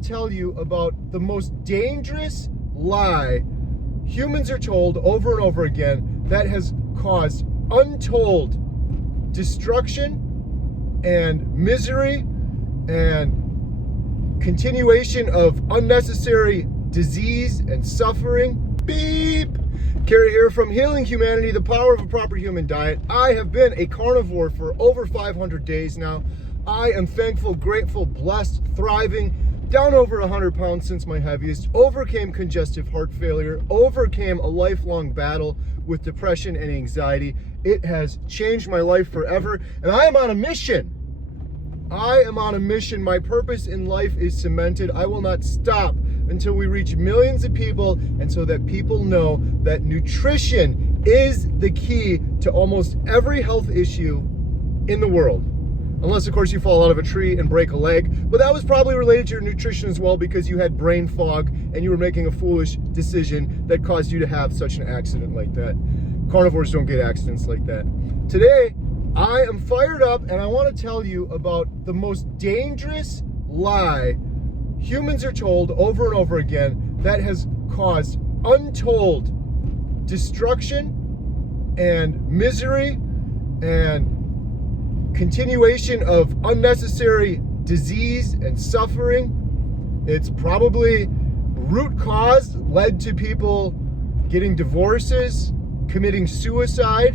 want to tell you about the most dangerous lie humans are told over and over again that has caused untold destruction and misery and continuation of unnecessary disease and suffering. Beep! Carrie here from Healing Humanity, the power of a proper human diet. I have been a carnivore for over 500 days now. I am thankful, grateful, blessed, thriving, down over 100 pounds since my heaviest, overcame congestive heart failure, overcame a lifelong battle with depression and anxiety. It has changed my life forever, and I am on a mission. I am on a mission. My purpose in life is cemented. I will not stop until we reach millions of people, and so that people know that nutrition is the key to almost every health issue in the world. Unless, of course, you fall out of a tree and break a leg. But that was probably related to your nutrition as well, because you had brain fog and you were making a foolish decision that caused you to have such an accident like that. Carnivores don't get accidents like that. Today, I am fired up and I want to tell you about the most dangerous lie humans are told over and over again that has caused untold destruction and misery and continuation of unnecessary disease and suffering. It's probably root cause led to people getting divorces, committing suicide.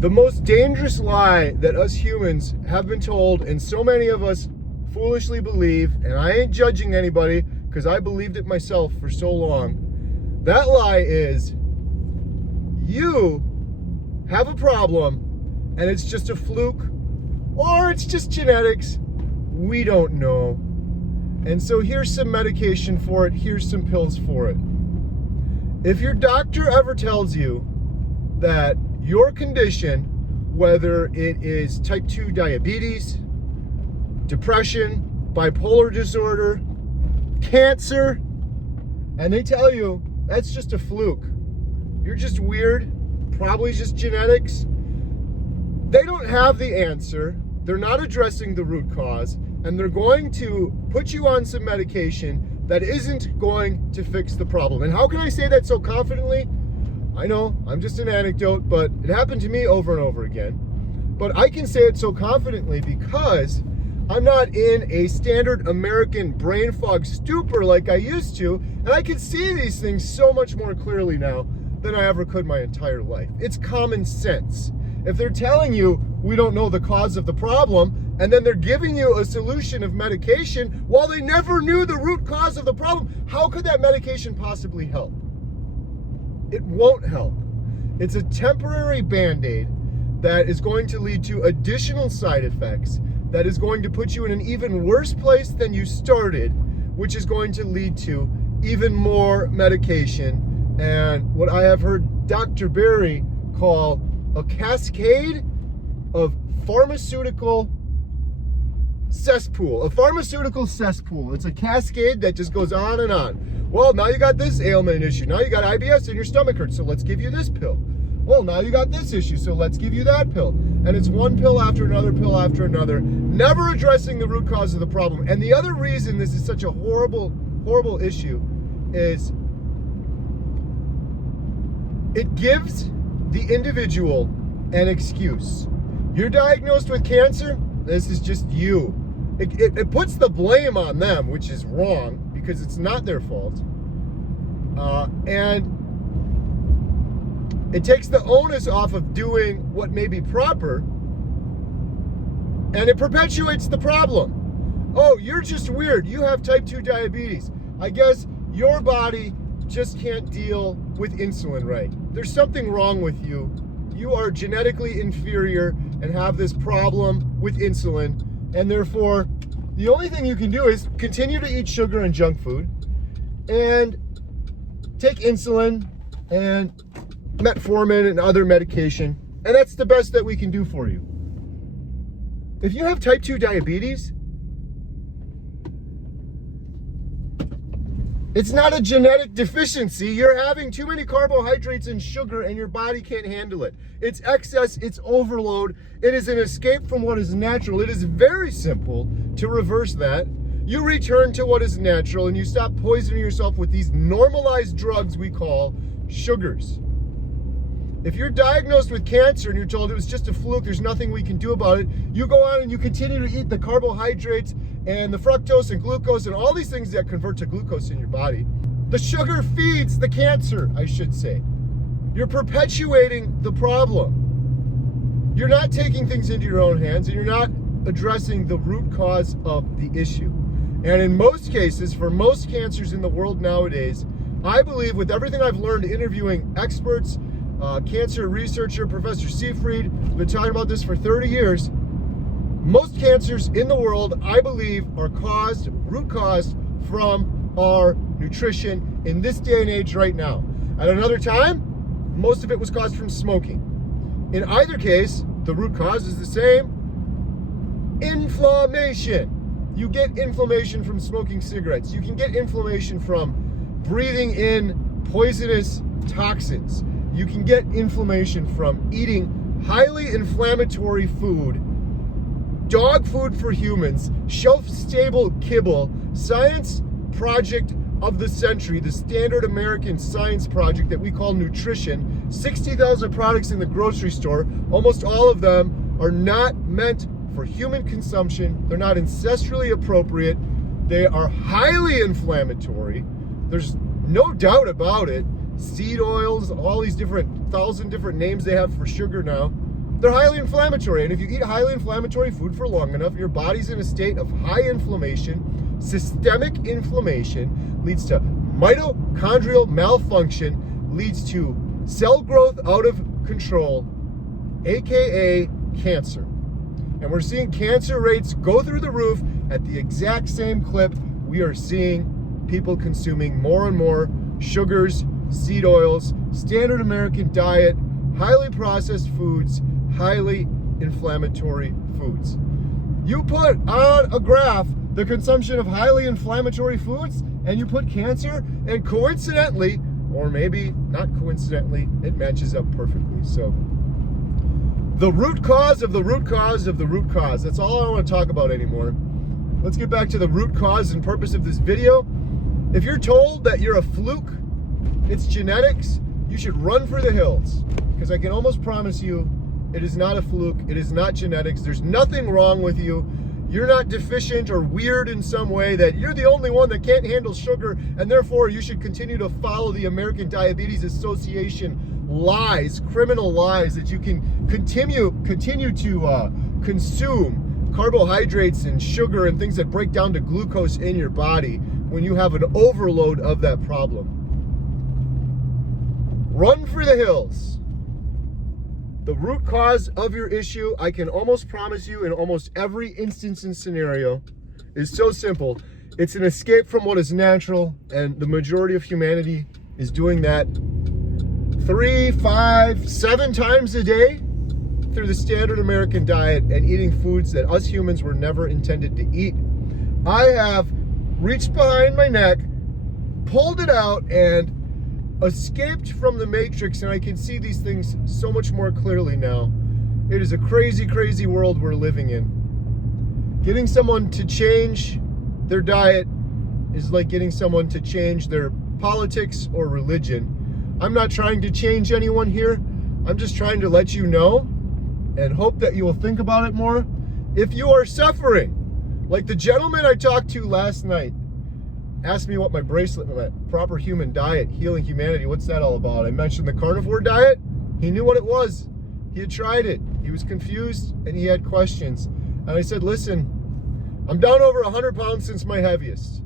The most dangerous lie that us humans have been told, and so many of us foolishly believe, and I ain't judging anybody because I believed it myself for so long. That lie is, you have a problem and it's just a fluke or it's just genetics. We don't know. And so here's some medication for it. Here's some pills for it. If your doctor ever tells you that your condition, whether it is type 2 diabetes, depression, bipolar disorder, cancer, and they tell you that's just a fluke, you're just weird, probably just genetics, they don't have the answer. They're not addressing the root cause, and they're going to put you on some medication that isn't going to fix the problem. And how can I say that so confidently? I know, I'm just an anecdote, but it happened to me over and over again. But I can say it so confidently because I'm not in a standard American brain fog stupor like I used to, and I can see these things so much more clearly now than I ever could my entire life. It's common sense. If they're telling you we don't know the cause of the problem, and then they're giving you a solution of medication while they never knew the root cause of the problem, how could that medication possibly help? It won't help. It's a temporary Band-Aid that is going to lead to additional side effects, that is going to put you in an even worse place than you started, which is going to lead to even more medication and what I have heard Dr. Berry call a cascade of pharmaceutical cesspool. A pharmaceutical cesspool. It's a cascade that just goes on and on. Well, now you got this ailment issue. Now you got IBS and your stomach hurts, so let's give you this pill. Well, now you got this issue, so let's give you that pill. And it's one pill after another pill after another, never addressing the root cause of the problem. And the other reason this is such a horrible, horrible issue is it gives the individual an excuse. You're diagnosed with cancer, this is just you. It puts the blame on them, which is wrong because it's not their fault. And it takes the onus off of doing what may be proper, and it perpetuates the problem. Oh, you're just weird. You have type 2 diabetes. I guess your body just can't deal with insulin right. There's something wrong with you. You are genetically inferior and have this problem with insulin, and therefore the only thing you can do is continue to eat sugar and junk food and take insulin and metformin and other medication, and that's the best that we can do for you. If you have type 2 diabetes, It's not a genetic deficiency. You're having too many carbohydrates and sugar and your body can't handle it. It's excess, it's overload. It is an escape from what is natural. It is very simple to reverse that. You return to what is natural and you stop poisoning yourself with these normalized drugs we call sugars. If you're diagnosed with cancer and you're told it was just a fluke, there's nothing we can do about it, you go on and you continue to eat the carbohydrates and the fructose and glucose and all these things that convert to glucose in your body. The sugar feeds the cancer, I should say. You're perpetuating the problem. You're not taking things into your own hands and you're not addressing the root cause of the issue. And in most cases, for most cancers in the world nowadays, I believe with everything I've learned interviewing experts, cancer researcher, Professor Seifried, been talking about this for 30 years. Most cancers in the world, I believe, are root caused from our nutrition in this day and age right now. At another time, most of it was caused from smoking. In either case, the root cause is the same: inflammation. You get inflammation from smoking cigarettes. You can get inflammation from breathing in poisonous toxins. You can get inflammation from eating highly inflammatory food, dog food for humans, shelf-stable kibble, science project of the century, the standard American science project that we call nutrition. 60,000 products in the grocery store. Almost all of them are not meant for human consumption. They're not ancestrally appropriate. They are highly inflammatory. There's no doubt about it. Seed oils, all these 1,000 different names they have for sugar now, they're highly inflammatory. And if you eat highly inflammatory food for long enough, your body's in a state of high inflammation. Systemic inflammation leads to mitochondrial malfunction, leads to cell growth out of control, aka cancer. And we're seeing cancer rates go through the roof at the exact same clip. We are seeing people consuming more and more sugars, seed oils, standard American diet, highly processed foods, highly inflammatory foods. You put on a graph the consumption of highly inflammatory foods and you put cancer, and coincidentally, or maybe not coincidentally, it matches up perfectly. So the root cause of the root cause of the root cause. That's all I want to talk about anymore. Let's get back to the root cause and purpose of this video. If you're told that you're a fluke, it's genetics, you should run for the hills. Because I can almost promise you, it is not a fluke, it is not genetics, there's nothing wrong with you. You're not deficient or weird in some way, that you're the only one that can't handle sugar, and therefore you should continue to follow the American Diabetes Association lies, criminal lies, that you can continue to consume carbohydrates and sugar and things that break down to glucose in your body when you have an overload of that problem. Run for the hills. The root cause of your issue, I can almost promise you in almost every instance and scenario, is so simple. It's an escape from what is natural, and the majority of humanity is doing that 3, 5, 7 times a day through the standard American diet and eating foods that us humans were never intended to eat. I have reached behind my neck, pulled it out, and escaped from the matrix, and I can see these things so much more clearly now. It is a crazy, crazy world we're living in. Getting someone to change their diet is like getting someone to change their politics or religion. I'm not trying to change anyone here. I'm just trying to let you know and hope that you will think about it more. If you are suffering, like the gentleman I talked to last night, asked me what my bracelet meant. Proper human diet, healing humanity. What's that all about? I mentioned the carnivore diet. He knew what it was. He had tried it. He was confused and he had questions. And I said, listen, I'm down over 100 pounds since my heaviest.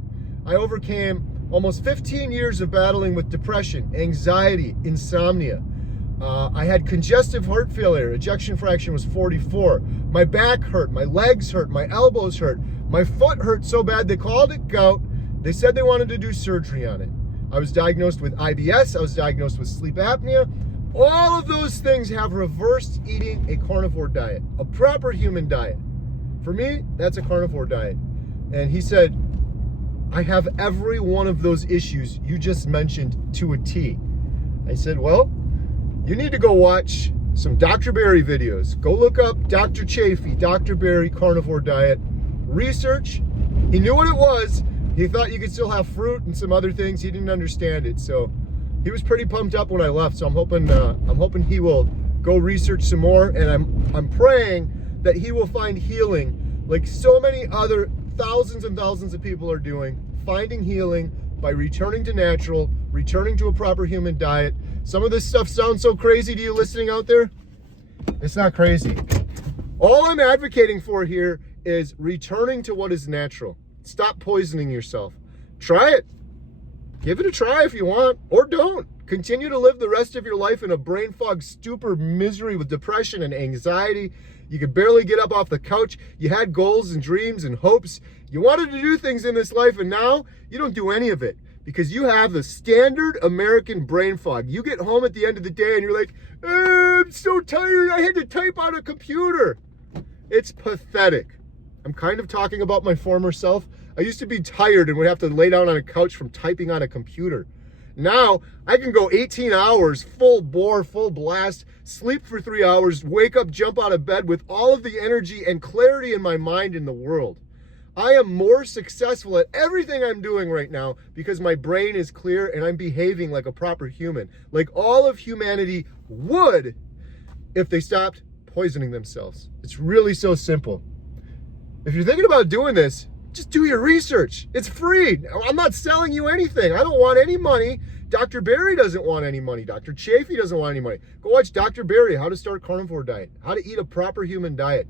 I overcame almost 15 years of battling with depression, anxiety, insomnia. I had congestive heart failure. Ejection fraction was 44. My back hurt. My legs hurt. My elbows hurt. My foot hurt so bad they called it gout. They said they wanted to do surgery on it. I was diagnosed with IBS. I was diagnosed with sleep apnea. All of those things have reversed eating a carnivore diet, a proper human diet. For me, that's a carnivore diet. And he said, I have every one of those issues you just mentioned to a T. I said, well, you need to go watch some Dr. Berry videos. Go look up Dr. Chafee, Dr. Berry, Carnivore Diet. Research. He knew what it was. He thought you could still have fruit and some other things. He didn't understand it. So he was pretty pumped up when I left. So I'm hoping he will go research some more. And I'm praying that he will find healing like so many other thousands and thousands of people are doing, finding healing by returning to natural, returning to a proper human diet. Some of this stuff sounds so crazy to you listening out there. It's not crazy. All I'm advocating for here is returning to what is natural. Stop poisoning yourself. Try it. Give it a try if you want, or don't. Continue to live the rest of your life in a brain fog, stupor, misery with depression and anxiety. You could barely get up off the couch. You had goals and dreams and hopes. You wanted to do things in this life, and now you don't do any of it because you have the standard American brain fog. You get home at the end of the day and you're like, I'm so tired. I had to type on a computer. It's pathetic. I'm kind of talking about my former self. I used to be tired and would have to lay down on a couch from typing on a computer. Now, I can go 18 hours, full bore, full blast, sleep for 3 hours, wake up, jump out of bed with all of the energy and clarity in my mind in the world. I am more successful at everything I'm doing right now because my brain is clear and I'm behaving like a proper human, like all of humanity would if they stopped poisoning themselves. It's really so simple. If you're thinking about doing this, just do your research. It's free. I'm not selling you anything. I don't want any money. Dr. Berry doesn't want any money. Dr. Chafee doesn't want any money. Go watch Dr. Berry, How to Start Carnivore Diet, How to Eat a Proper Human Diet.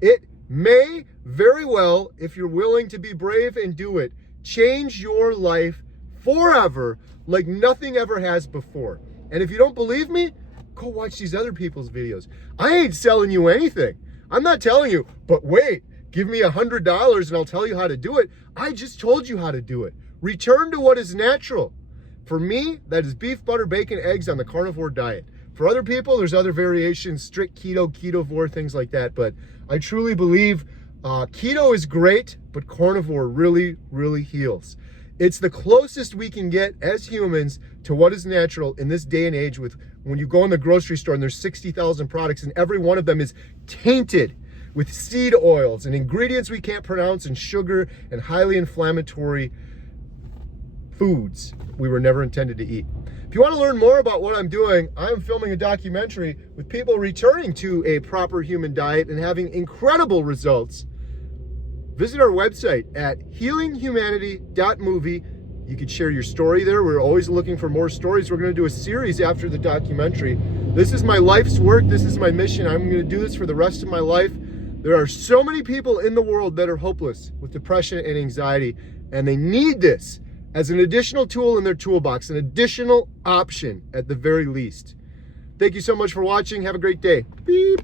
It may very well, if you're willing to be brave and do it, change your life forever like nothing ever has before. And if you don't believe me, go watch these other people's videos. I ain't selling you anything. I'm not telling you, but wait, give me $100 and I'll tell you how to do it. I just told you how to do it. Return to what is natural. For me, that is beef, butter, bacon, eggs on the carnivore diet. For other people, there's other variations, strict keto, ketovore, things like that. But I truly believe keto is great, but carnivore really, really heals. It's the closest we can get as humans to what is natural in this day and age with when you go in the grocery store and there's 60,000 products and every one of them is tainted with seed oils and ingredients we can't pronounce and sugar and highly inflammatory foods we were never intended to eat. If you want to learn more about what I'm doing, I'm filming a documentary with people returning to a proper human diet and having incredible results. Visit our website at healinghumanity.movie. You can share your story there. We're always looking for more stories. We're going to do a series after the documentary. This is my life's work. This is my mission. I'm going to do this for the rest of my life. There are so many people in the world that are hopeless with depression and anxiety, and they need this as an additional tool in their toolbox, an additional option at the very least. Thank you so much for watching. Have a great day. Beep.